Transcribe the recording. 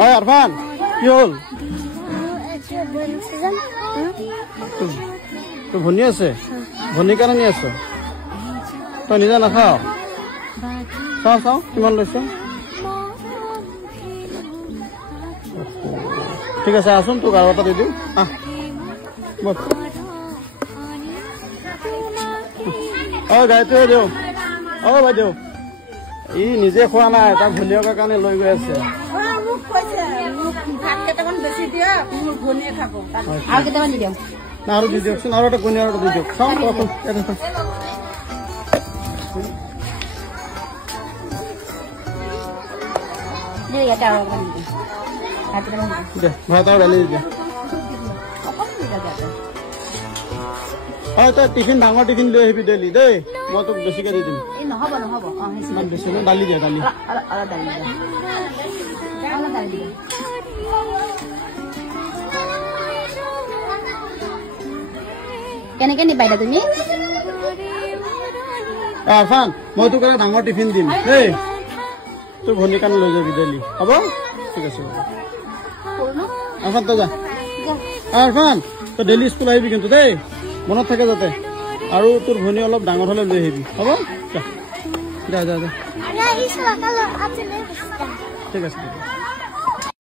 আরফান কি হল তো ভনী আছে ভনী কেন নিয়ে আছো তই নিজে নাখাও চাও চাও কিমান লৈছ ঠিক আছে আসুন তোক আৰু এটা দি দিওঁ আহ বল গায়ত্ৰী দিওঁ বাইদেউ ই নিজে খোৱা নাই তাৰ ভনীয়েকৰ কাৰণে লৈ গৈ আছে আৰু দি দিয়কচোন আৰু এটা কণী আৰু দি দিয়ক চাওঁ ভাত আৰু দালি দি দিয়া তই টিফিন ডাঙৰ টিফিন লৈ আহিবি ডেইলি দেই মই তোক বেছিকে দি দিম ইমান বেছি দালি দিয়া দালি কেনেকে নিবা এতিয়া তুমি আৰফান মই তোক এটা ডাঙৰ টিফিন দিম দেই তোৰ ভনী কাৰণে লৈ যাবি ডেইলি হ'ব ঠিক আছে আৰফান তই যা আৰফান তই ডেইলি স্কুল আহিবি কিন্তু দেই মনত থাকে যাতে আৰু তোৰ ভনী অলপ ডাঙৰ হলে লৈ আহিবি হ'ব যা যা যা ঠিক আছে